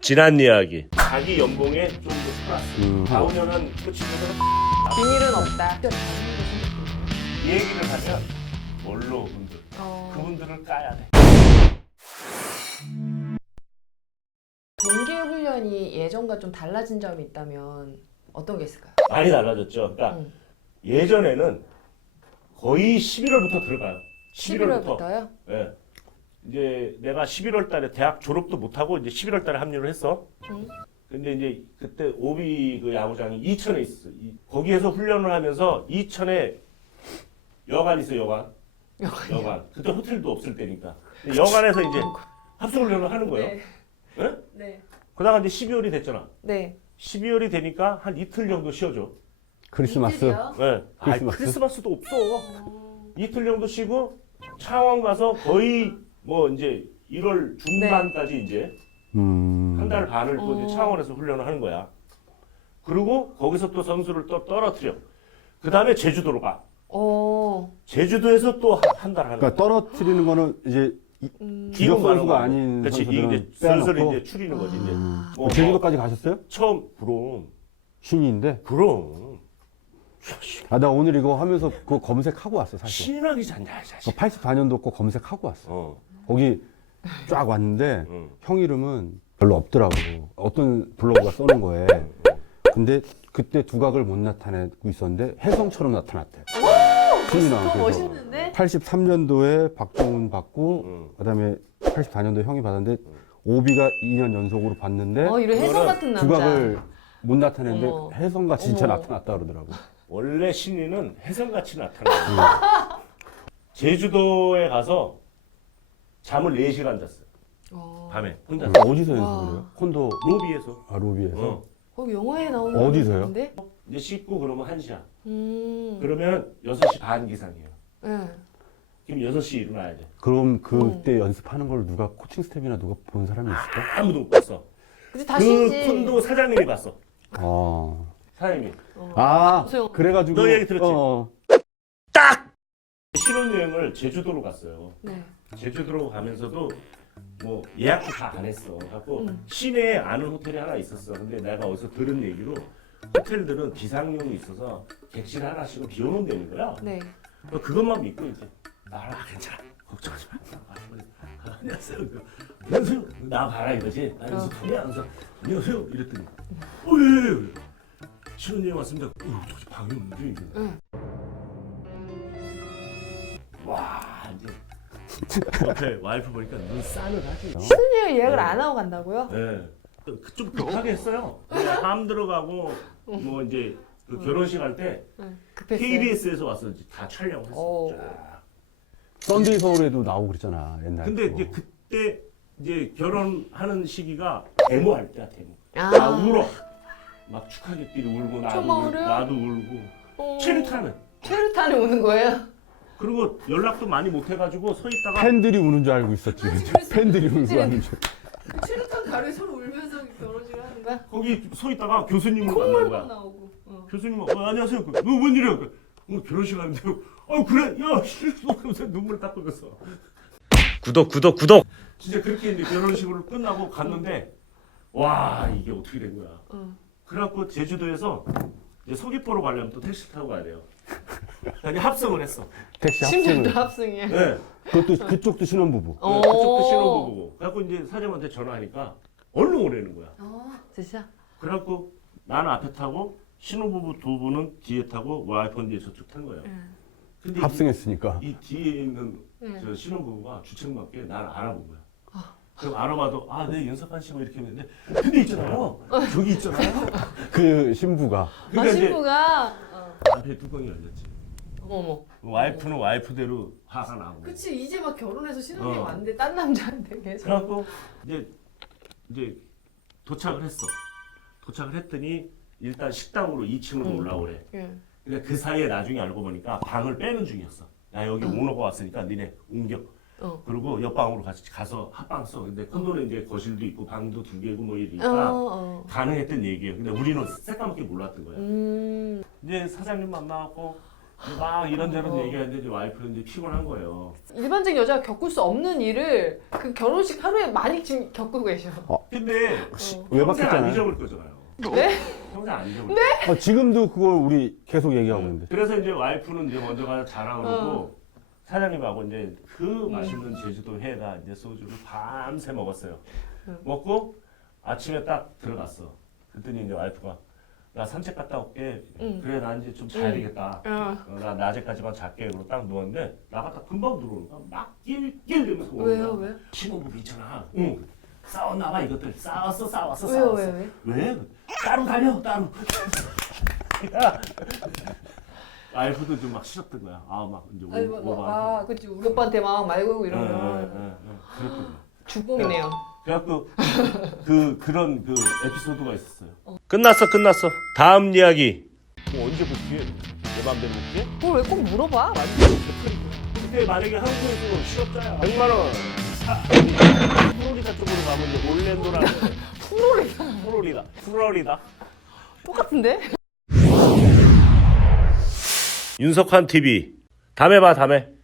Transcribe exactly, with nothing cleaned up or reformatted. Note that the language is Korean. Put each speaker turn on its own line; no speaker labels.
지난 이야기. 자기 연봉에 좀 더 플러스.
음.
사, 오 년은 그 친구들은
비밀은 없다.
이 얘기를 하면 원로 분들,
어.
그분들을 까야 돼.
동계 훈련이 예전과 좀 달라진 점이 있다면 어떤 게 있을까요?
많이 달라졌죠. 그러니까
음.
예전에는 거의 십일월부터 들어가요. 십일월부터.
십일월부터요?
예. 이제 내가 십일월 달에 대학 졸업도 못하고 이제 십일월 달에 합류를 했어.
음.
근데 이제 그때 오비 그 야구장이 이천에 있어. 이- 거기에서 훈련을 하면서 이천에 여관 있어, 여관.
여관이요?
여관. 그때 호텔도 없을 때니까. 근데 여관에서 이제 합숙 훈련을 하는 거예요.
네.
예?
네.
그러다가 이제 십이월이 됐잖아.
네.
십이월이 되니까 한 이틀 정도 쉬어줘.
크리스마스.
이틀이요?
네. 아이,
크리스마스?
크리스마스도 없어. 이틀 정도 쉬고 창원 가서 거의 뭐 이제 일월 중반까지 이제
음.
한 달 반을 또
어.
이제 창원에서 훈련을 하는 거야. 그리고 거기서 또 선수를 또 떨어뜨려. 그 다음에 제주도로 가.
어.
제주도에서 또 한 달 하는 거야.
그러니까 떨어뜨리는 거는 이제 이-
음.
주력
이건 말하는
선수가
거고.
아닌
그렇지. 이게
선수들은
이제 슬슬
빼놓고.
이제 추리는 거지 이제.
음.
뭐,
제주도까지 가셨어요?
처음 그럼
신인인데.
그럼
아, 나 오늘 이거 하면서 그거 검색하고 왔어, 사실.
신나기 잤냐 사실.
팔십사 년도 거 검색하고 왔어.
어.
거기 쫙 왔는데
응.
형 이름은 별로 없더라고. 어떤 블로그가 써놓은 거에. 근데 그때 두각을 못 나타내고 있었는데 혜성처럼 나타났대. 신이 나온
더
그래서.
멋있는데?
팔십삼 년도에 박종훈 받고
응.
그다음에 팔십사 년도에 형이 받았는데 오비가 이 년 연속으로 받는데
어, 이런 혜성 같은 남자.
두각을 못 나타내는데
어머.
혜성가 진짜
어머.
나타났다 그러더라고.
원래 신인은 혜성같이 나타나요. 제주도에 가서 잠을 네 시간 잤어요.
어.
밤에 혼자.
음. 어디서
와.
연습을 해요? 콘도
로비에서.
아, 로비에서.
어.
거기 영화에 나오는
어디서요?
건데?
이제 씻고 그러면 한 시야.
음.
그러면 여섯 시 반 기상이에요.
네.
그럼 여섯 시에 일어나야 돼.
그럼 그때 연습하는 걸 누가 코칭 스텝이나 누가 본 사람이 있을까?
아무도 못 봤어.
근데 다
그
쉬지.
콘도 사장님이 봤어.
어.
사장님이.
어.
아,
소영.
그래가지고.
너 얘기 들었지?
어.
신혼여행을 제주도로 갔어요.
네.
제주도로 가면서도 뭐 예약도 다 안 했어. 갖고
음.
시내에 아는 호텔이 하나 있었어. 근데 내가 어디서 들은 얘기로 호텔들은 비상용이 있어서 객실 하나씩은 비워놓는다는 거야.
네.
너 그것만 믿고 이제 나라 괜찮아. 걱정하지 마. 아, 안녕하세요. 안녕하세요. 나 봐라 이거지. 나 연습하냐? 그래서 안녕하세요. 이랬더니 어, 예, 예. 신혼여행 왔습니다. 어, 저기 방이 없는데 이게.
응.
와 이제 옆에 와이프 보니까 눈 싸늘하지.
신혼여행 예약을 안 하고 간다고요?
네. 또 그- 좀 급하게 했어요. 그냥 함 들어가고 뭐 이제 그 결혼식 할 때
응. 급했어요.
케이비에스에서 와서 이제 다 촬영을 했어.
오.
쫙.
썬데이 서울에도 나오고 그랬잖아, 옛날에.
근데 이제 그때 이제 결혼하는 시기가 데모 할 때야 데모.
아.
나 울어. 막 축하객들이 울고 나도
정말
울고
울어요?
나도 울고.
어.
체류타는.
체류탄에 오는 거예요?
그리고 연락도 많이 못 해가지고 서 있다가
팬들이 우는 줄 알고 있었지. 팬들이 우는 줄 알고 있었지.
체류탄 가루에 서로 울면서 결혼식을 하는 거야?
거기 서 있다가 교수님을 만난
콧물만
거야.
나오고. 어.
교수님, 어, 안녕하세요. 그, 어, 웬일이야? 그, 어, 결혼식 하는데, 어, 그래? 야, 실수. 하면서 눈물을 닦고 있어.
구독 구독 구독.
진짜 그렇게 이제 결혼식으로 끝나고 갔는데, 와, 이게 어떻게 된 거야.
어.
그래갖고 제주도에서 이제 서귀포로 가려면 또 택시 타고 가야 돼요. 그러니까 합성을 했어.
택시
심지어도
합승을.
합승이야.
네.
그것도 그쪽도 신혼부부.
어.
그쪽도 신혼부부고. 그래갖고 이제 사장님한테 전화하니까 얼른 오라는 거야.
어. 진짜?
그래갖고 나는 앞에 타고 신혼부부 두 분은 뒤에 타고 와이프는 이제 저쪽 탄 거예요.
응.
근데
합승했으니까.
이, 이 뒤에 있는
응.
저 신혼부부가 주책맞게 나를 알아본 거야. 그럼 알아봐도 아, 네 연습한 씨뭐 이렇게 했는데 근데 있잖아요. 저기 있잖아요.
그 신부가.
아,
그러니까 이제
신부가. 어.
앞에 뚜껑이 열렸지.
어머머.
와이프는 와이프대로 화가 나고.
그치, 이제 막 결혼해서 신혼여행
어.
왔는데 딴 남자한테 계속.
그래갖고 이제 이제 도착을 했어. 도착을 했더니 일단 식당으로 이 층으로
응.
올라오래.
응.
근데 그 사이에 나중에 알고 보니까 방을 빼는 중이었어. 야 여기 오너가 왔으니까 니네 옮겨.
어.
그리고 옆방으로 같이 가서 합방 써. 근데 콘도는 이제 거실도 있고 방도 두 개고 뭐
어,
이러니까
어.
가능했던 얘기예요. 근데 우리는 새까맣게 몰랐던 거야.
음.
이제 사장님 만나고 막 이런저런 얘기하는데 이제 와이프는 이제 피곤한 거예요.
일반적인 여자가 겪을 수 없는 일을 그 결혼식 하루에 많이 지금 겪고 계셔.
근데
어.
왜
평생 안
바뀌었잖아요.
잊어볼 거잖아요.
네?
평생 안 잊어볼
네?
거예요.
어, 지금도 그걸 우리 계속 얘기하고 있는데.
그래서 이제 와이프는 이제 먼저 가서 자라 그러고
어.
사장님하고 이제 그
음.
맛있는 제주도 회에다 이제 소주를 밤새 먹었어요.
음.
먹고 아침에 딱 들어갔어. 그랬더니 이제 와이프가 나 산책 갔다 올게.
음.
그래 나 이제 좀 자야
음.
되겠다.
어.
어, 나 낮에까지만 잘게. 그러고 딱 누웠는데 나갔다 금방 들어오는 거야. 막 낄낄대면서 오는
왜요?
거야.
왜?
신혼부부 있잖아. 응. 싸웠나 봐 이것들. 싸웠어 싸웠어
왜요?
싸웠어.
왜? 왜?
왜? 따로 달려 따로. 야. 와이프도 좀 막 싫었던 거야. 아 막 이제
아니, 뭐,
오-
뭐,
오버.
아, 그치. 우리 오빠한테 막 말 걸고
응, 응,
이러면
응, 응. 그랬거든.
주범이네요.
그래갖고 그 그런 그 에피소드가 있었어요.
끝났어 끝났어. 다음 이야기.
뭐 언제 복귀해? 내 맘대로 복귀해?
그걸 왜 꼭 물어봐? 완전
근데 만약에 한국에서 실업자야 백만 원. 사- 플로리다 쪽으로 가면 이제 올랜도라는
프로레이서
플로리다 플로리다.
똑같은데?
윤석환 티비. 다음에 봐 다음에.